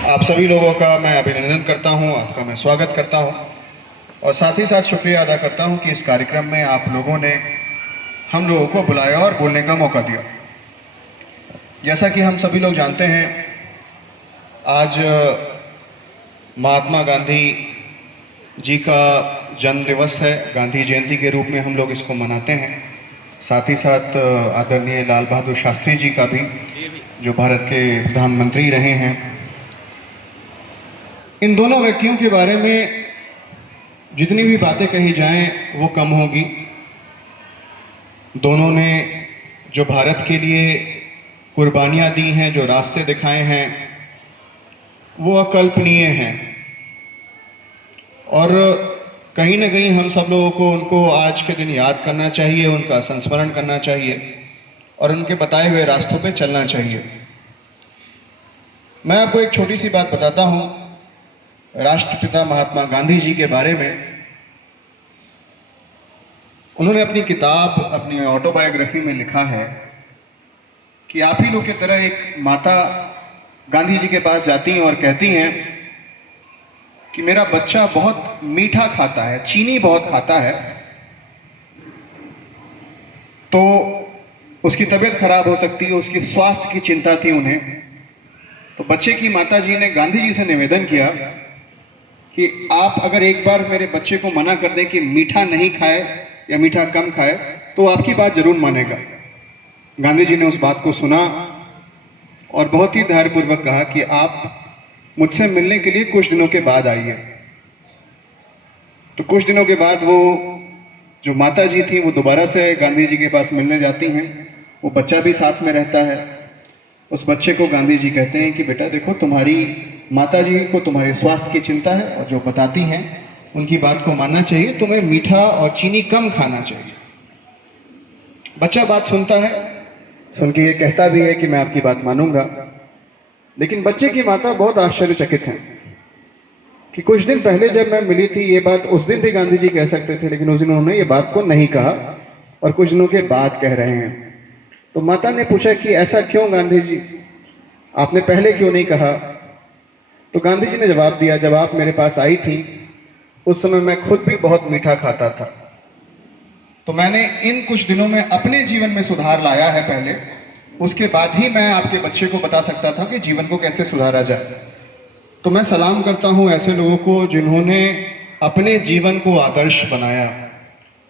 आप सभी लोगों का मैं अभिनंदन करता हूं, आपका मैं स्वागत करता हूं और साथ ही साथ शुक्रिया अदा करता हूं कि इस कार्यक्रम में आप लोगों ने हम लोगों को बुलाया और बोलने का मौका दिया। जैसा कि हम सभी लोग जानते हैं, आज महात्मा गांधी जी का जन्म दिवस है। गांधी जयंती के रूप में हम लोग इसको मनाते हैं। साथ ही साथ आदरणीय लाल बहादुर शास्त्री जी का भी, जो भारत के प्रधानमंत्री रहे हैं। इन दोनों व्यक्तियों के बारे में जितनी भी बातें कही जाएं वो कम होगी। दोनों ने जो भारत के लिए कुर्बानियां दी हैं, जो रास्ते दिखाए हैं, वो अकल्पनीय हैं और कहीं ना कहीं हम सब लोगों को उनको आज के दिन याद करना चाहिए, उनका संस्मरण करना चाहिए और उनके बताए हुए रास्तों पे चलना चाहिए। मैं आपको एक छोटी सी बात बताता हूँ राष्ट्रपिता महात्मा गांधी जी के बारे में। उन्होंने अपनी किताब, अपनी ऑटोबायोग्राफी में लिखा है कि आप ही लोग की तरह एक माता गांधी जी के पास जाती हैं और कहती हैं कि मेरा बच्चा बहुत मीठा खाता है, चीनी बहुत खाता है, तो उसकी तबीयत खराब हो सकती है, उसकी स्वास्थ्य की चिंता थी उन्हें। तो बच्चे की माता जी ने गांधी जी से निवेदन किया कि आप अगर एक बार मेरे बच्चे को मना कर दें कि मीठा नहीं खाए या मीठा कम खाए, तो आपकी बात जरूर मानेगा। गांधी जी ने उस बात को सुना और बहुत ही धैर्यपूर्वक कहा कि आप मुझसे मिलने के लिए कुछ दिनों के बाद आइए। तो कुछ दिनों के बाद वो जो माता जी थी वो दोबारा से गांधी जी के पास मिलने जाती हैं। वो बच्चा भी साथ में रहता है। उस बच्चे को गांधी जी कहते हैं कि बेटा देखो, तुम्हारी माता जी को तुम्हारे स्वास्थ्य की चिंता है और जो बताती हैं उनकी बात को मानना चाहिए, तुम्हें मीठा और चीनी कम खाना चाहिए। बच्चा बात सुनता है, सुन के ये कहता भी है कि मैं आपकी बात मानूंगा। लेकिन बच्चे की माता बहुत आश्चर्यचकित हैं कि कुछ दिन पहले जब मैं मिली थी, ये बात उस दिन भी गांधी जी कह सकते थे, लेकिन उस दिन उन्होंने ये बात को नहीं कहा और कुछ दिनों के बाद कह रहे हैं। तो माता ने पूछा कि ऐसा क्यों गांधी जी, आपने पहले क्यों नहीं कहा? तो गांधी जी ने जवाब दिया, जब आप मेरे पास आई थी उस समय मैं खुद भी बहुत मीठा खाता था, तो मैंने इन कुछ दिनों में अपने जीवन में सुधार लाया है पहले, उसके बाद ही मैं आपके बच्चे को बता सकता था कि जीवन को कैसे सुधारा जाए। तो मैं सलाम करता हूं ऐसे लोगों को जिन्होंने अपने जीवन को आदर्श बनाया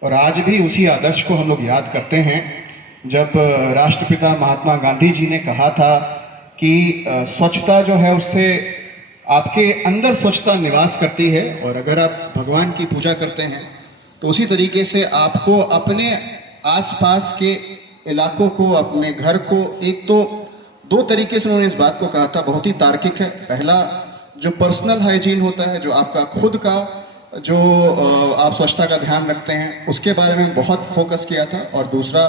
और आज भी उसी आदर्श को हम लोग याद करते हैं। जब राष्ट्रपिता महात्मा गांधी जी ने कहा था कि स्वच्छता जो है उससे आपके अंदर स्वच्छता निवास करती है और अगर आप भगवान की पूजा करते हैं तो उसी तरीके से आपको अपने आसपास के इलाकों को, अपने घर को, एक तो दो तरीके से उन्होंने इस बात को कहा था, बहुत ही तार्किक है। पहला जो पर्सनल हाइजीन होता है, जो आपका खुद का जो आप स्वच्छता का ध्यान रखते हैं, उसके बारे में बहुत फोकस किया था। और दूसरा,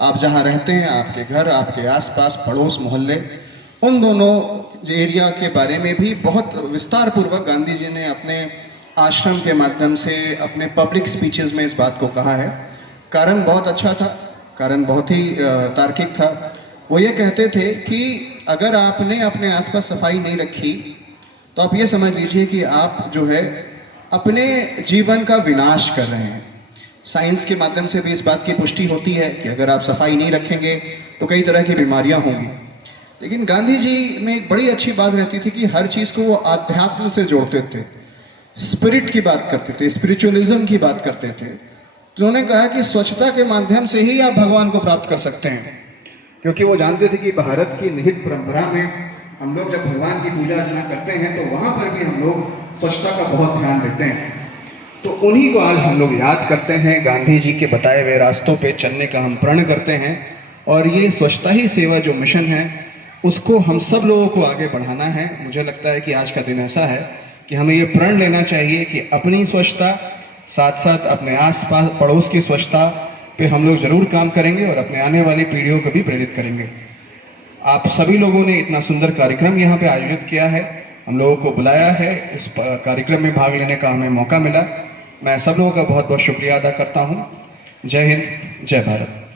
आप जहां रहते हैं, आपके घर, आपके आसपास, पड़ोस, मोहल्ले, उन दोनों एरिया के बारे में भी बहुत विस्तार पूर्वक गांधी जी ने अपने आश्रम के माध्यम से, अपने पब्लिक स्पीचेस में इस बात को कहा है। कारण बहुत अच्छा था, कारण बहुत ही तार्किक था। वो ये कहते थे कि अगर आपने अपने आसपास सफाई नहीं रखी तो आप ये समझ लीजिए कि आप जो है अपने जीवन का विनाश कर रहे हैं। साइंस के माध्यम से भी इस बात की पुष्टि होती है कि अगर आप सफाई नहीं रखेंगे तो कई तरह की बीमारियां होंगी। लेकिन गांधी जी में एक बड़ी अच्छी बात रहती थी कि हर चीज़ को वो आध्यात्म से जोड़ते थे, स्पिरिट की बात करते थे, स्पिरिचुअलिज्म की बात करते थे। तो उन्होंने कहा कि स्वच्छता के माध्यम से ही आप भगवान को प्राप्त कर सकते हैं, क्योंकि वो जानते थे कि भारत की निहित परंपरा में हम लोग जब भगवान की पूजा अर्चना करते हैं तो वहाँ पर भी हम लोग स्वच्छता का बहुत ध्यान देते हैं। तो उन्हीं को आज हम लोग याद करते हैं, गांधी जी के बताए हुए रास्तों पे चलने का हम प्रण करते हैं और ये स्वच्छता ही सेवा जो मिशन है उसको हम सब लोगों को आगे बढ़ाना है। मुझे लगता है कि आज का दिन ऐसा है कि हमें ये प्रण लेना चाहिए कि अपनी स्वच्छता, साथ साथ अपने आसपास पड़ोस की स्वच्छता पे हम लोग जरूर काम करेंगे और अपने आने वाली पीढ़ियों को भी प्रेरित करेंगे। आप सभी लोगों ने इतना सुंदर कार्यक्रम यहाँ पे आयोजित किया है, हम लोगों को बुलाया है, इस कार्यक्रम में भाग लेने का हमें मौका मिला। मैं सब लोगों का बहुत बहुत शुक्रिया अदा करता हूँ। जय हिंद, जय भारत।